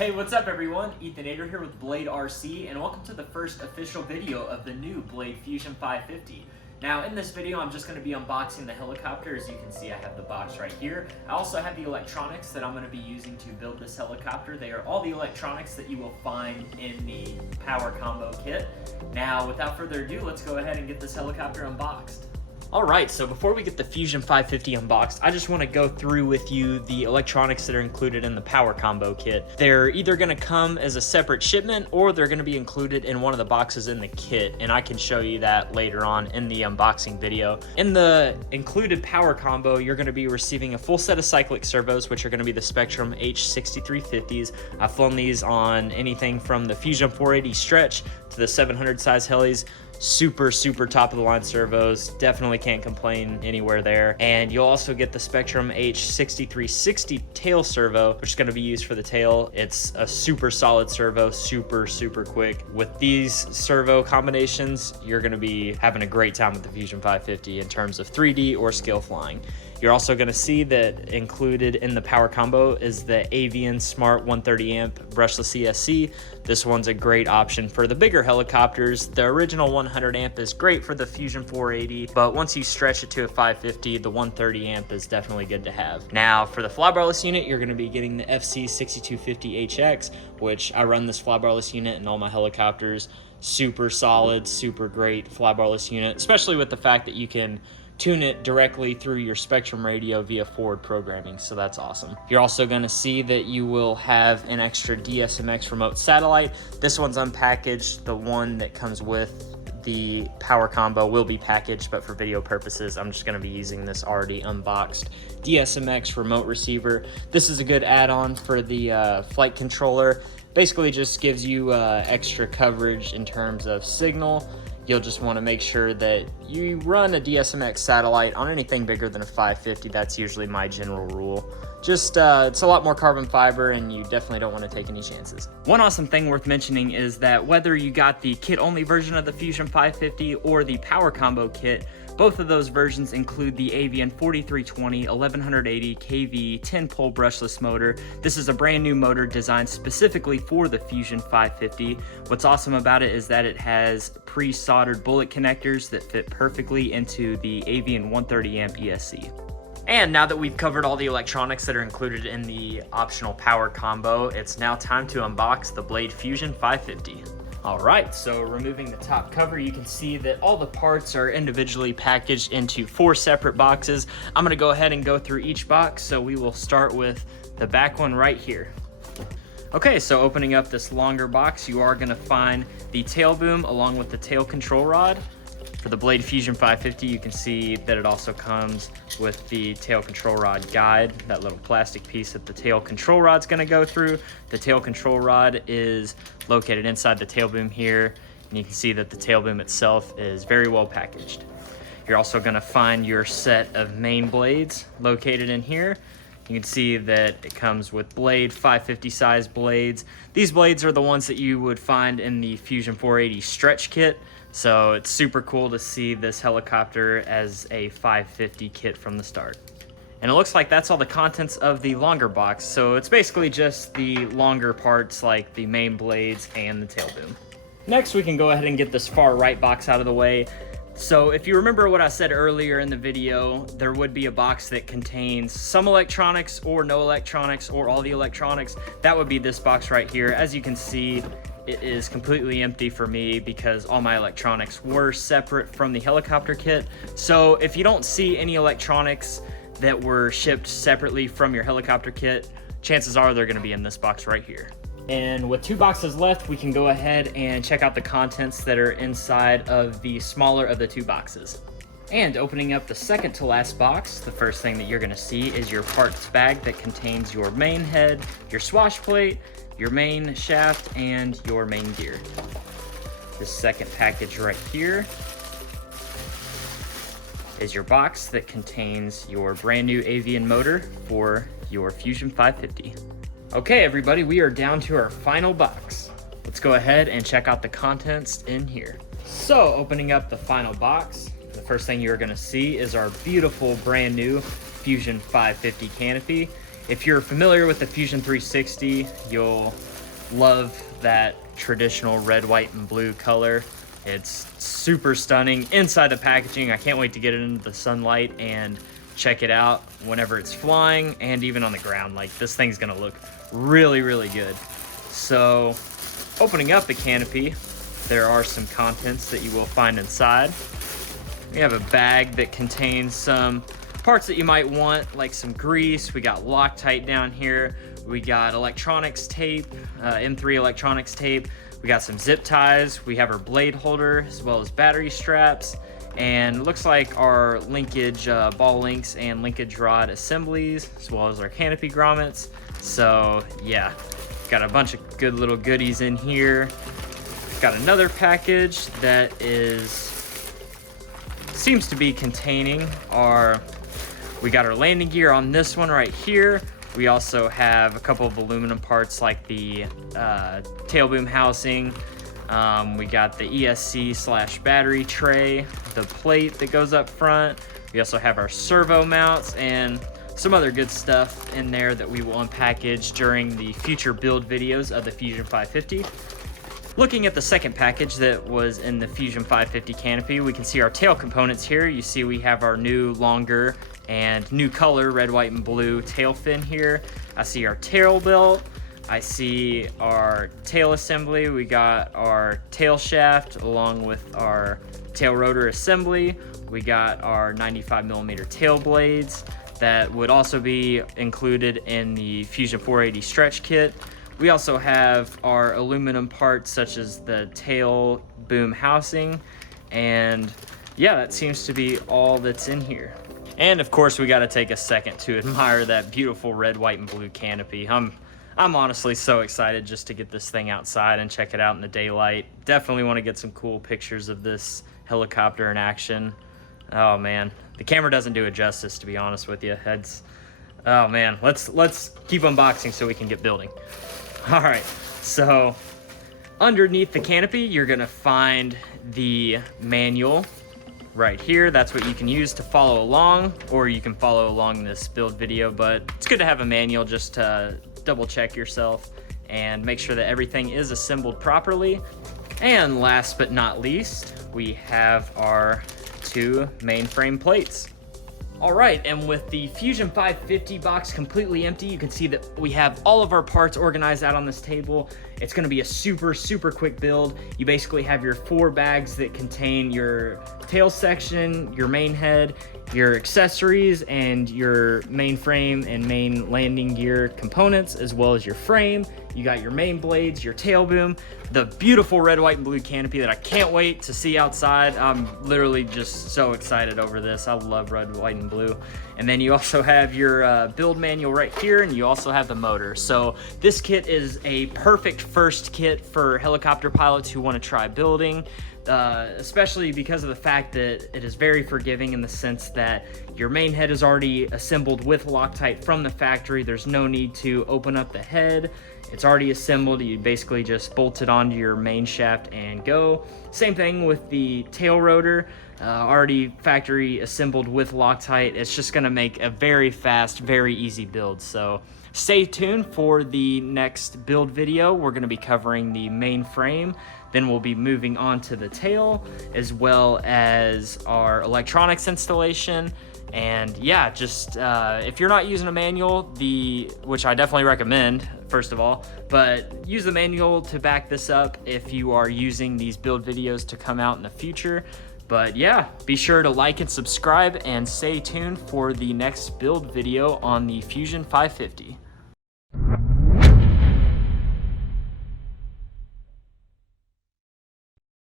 Hey, what's up everyone? Ethan Ader here with Blade RC, and welcome to the first official video of the new Blade Fusion 550. Now in this video I'm just going to be unboxing the helicopter. As you can see, I have the box right here. I also have the electronics that I'm going to be using to build this helicopter. They are all the electronics that you will find in the Power Combo kit. Now without further ado, let's go ahead and get this helicopter unboxed. Alright, so before we get the Fusion 550 unboxed, I just want to go through with you the electronics that are included in the Power Combo kit. They're either going to come as a separate shipment or they're going to be included in one of the boxes in the kit, and I can show you that later on in the unboxing video. In the included Power Combo, you're going to be receiving a full set of cyclic servos, which are going to be the Spektrum H6350s. I've flown these on anything from the Fusion 480 Stretch to the 700 size helis. Super top of the line servos, definitely can't complain anywhere there. And you'll also get the Spektrum H6360 tail servo, which is going to be used for the tail. It's a super solid servo, super quick. With these servo combinations, you're going to be having a great time with the Fusion 550 in terms of 3D or scale flying. You're also going to see that included in the Power Combo is the Avian Smart 130 amp brushless ESC. This one's a great option for the bigger helicopters. The original 100 amp is great for the Fusion 480, but once you stretch it to a 550, the 130 amp is definitely good to have. Now for the flybarless unit, you're going to be getting the FC6250HX, which I run this flybarless unit in all my helicopters. Super solid, super great flybarless unit, especially with the fact that you can tune it directly through your Spektrum radio via forward programming, so that's awesome. You're also going to see that you will have an extra DSMX remote satellite. This one's unpackaged. The one that comes with the Power Combo will be packaged, but for video purposes, I'm just going to be using this already unboxed DSMX remote receiver. This is a good add-on for the flight controller. Basically just gives you extra coverage in terms of signal. You'll just want to make sure that you run a DSMX satellite on anything bigger than a 550. That's usually my general rule. Just, it's a lot more carbon fiber and you definitely don't want to take any chances. One awesome thing worth mentioning is that whether you got the kit-only version of the Fusion 550 or the Power Combo kit, both of those versions include the Avian 4320 1180 kV 10-pole brushless motor. This is a brand new motor designed specifically for the Fusion 550. What's awesome about it is that it has pre-soldered bullet connectors that fit perfectly into the Avian 130 amp ESC. And now that we've covered all the electronics that are included in the optional Power Combo, it's now time to unbox the Blade Fusion 550. Alright, so removing the top cover, you can see that all the parts are individually packaged into 4 separate boxes. I'm going to go ahead and go through each box, so we will start with the back one right here. Okay, so opening up this longer box, you are going to find the tail boom along with the tail control rod. For the Blade Fusion 550, you can see that it also comes with the tail control rod guide, that little plastic piece that the tail control rod's going to go through. The tail control rod is located inside the tail boom here, and you can see that the tail boom itself is very well packaged. You're also going to find your set of main blades located in here. You can see that it comes with Blade 550 size blades. These blades are the ones that you would find in the Fusion 480 Stretch kit. So it's super cool to see this helicopter as a 550 kit from the start. And it looks like that's all the contents of the longer box. So it's basically just the longer parts like the main blades and the tail boom. Next, we can go ahead and get this far right box out of the way. So if you remember what I said earlier in the video, there would be a box that contains some electronics or no electronics or all the electronics. That would be this box right here. As you can see, it is completely empty for me because all my electronics were separate from the helicopter kit. So if you don't see any electronics that were shipped separately from your helicopter kit, chances are they're going to be in this box right here. And with 2 boxes left, we can go ahead and check out the contents that are inside of the smaller of the 2 boxes. And opening up the second to last box, the first thing that you're going to see is your parts bag that contains your main head, your swash plate, your main shaft, and your main gear. This second package right here is your box that contains your brand new Avian motor for your Fusion 550. Okay everybody, we are down to our final box. Let's go ahead and check out the contents in here. So opening up the final box, the first thing you're going to see is our beautiful brand new Fusion 550 canopy. If you're familiar with the Fusion 360, you'll love that traditional red, white, and blue color. It's super stunning inside the packaging. I can't wait to get it into the sunlight and check it out whenever it's flying and even on the ground. Like, this thing's gonna look really, really good. So, opening up the canopy, there are some contents that you will find inside. We have a bag that contains some parts that you might want, like some grease. We got Loctite down here. We got electronics tape, M3 electronics tape. We got some zip ties. We have our blade holder as well as battery straps. And it looks like our linkage ball links and linkage rod assemblies, as well as our canopy grommets. So yeah, got a bunch of good little goodies in here. Got another package that seems to be containing we got our landing gear on this one right here. We also have a couple of aluminum parts like the tail boom housing. We got the ESC / battery tray, the plate that goes up front. We also have our servo mounts and some other good stuff in there that we will unpackage during the future build videos of the Fusion 550. Looking at the second package that was in the Fusion 550 canopy, we can see our tail components here. You see we have our new, longer, and new color, red, white, and blue tail fin here. I see our tail belt. I see our tail assembly. We got our tail shaft along with our tail rotor assembly. We got our 95mm tail blades that would also be included in the Fusion 480 stretch kit. We also have our aluminum parts such as the tail boom housing, and yeah, that seems to be all that's in here. And of course, we got to take a second to admire that beautiful red, white, and blue canopy. I'm honestly so excited just to get this thing outside and check it out in the daylight. Definitely want to get some cool pictures of this helicopter in action. Oh man, the camera doesn't do it justice, to be honest with you. Oh man, let's keep unboxing so we can get building. All right, so underneath the canopy, you're gonna find the manual right here. That's what you can use to follow along, or you can follow along this build video, but it's good to have a manual just to double check yourself and make sure that everything is assembled properly. And last but not least, we have our 2 mainframe plates. All right, and with the Fusion 550 box completely empty, you can see that we have all of our parts organized out on this table. It's gonna be a super, super quick build. You basically have your 4 bags that contain your tail section, your main head, your accessories, and your main frame and main landing gear components, as well as your frame. You got your main blades, your tail boom, the beautiful red, white, and blue canopy that I can't wait to see outside. I'm literally just so excited over this. I love red, white, and blue. And then you also have your build manual right here, and you also have the motor. So this kit is a perfect first kit for helicopter pilots who want to try building. Especially because of the fact that it is very forgiving in the sense that your main head is already assembled with Loctite from the factory. There's no need to open up the head. It's already assembled. You basically just bolt it onto your main shaft and go. Same thing with the tail rotor, already factory assembled with Loctite. It's just gonna make a very fast, very easy build. So stay tuned for the next build video. We're gonna be covering the main frame. Then we'll be moving on to the tail, as well as our electronics installation. And yeah, just if you're not using a manual, which I definitely recommend, first of all, but use the manual to back this up if you are using these build videos to come out in the future. But yeah, be sure to like and subscribe and stay tuned for the next build video on the Fusion 550.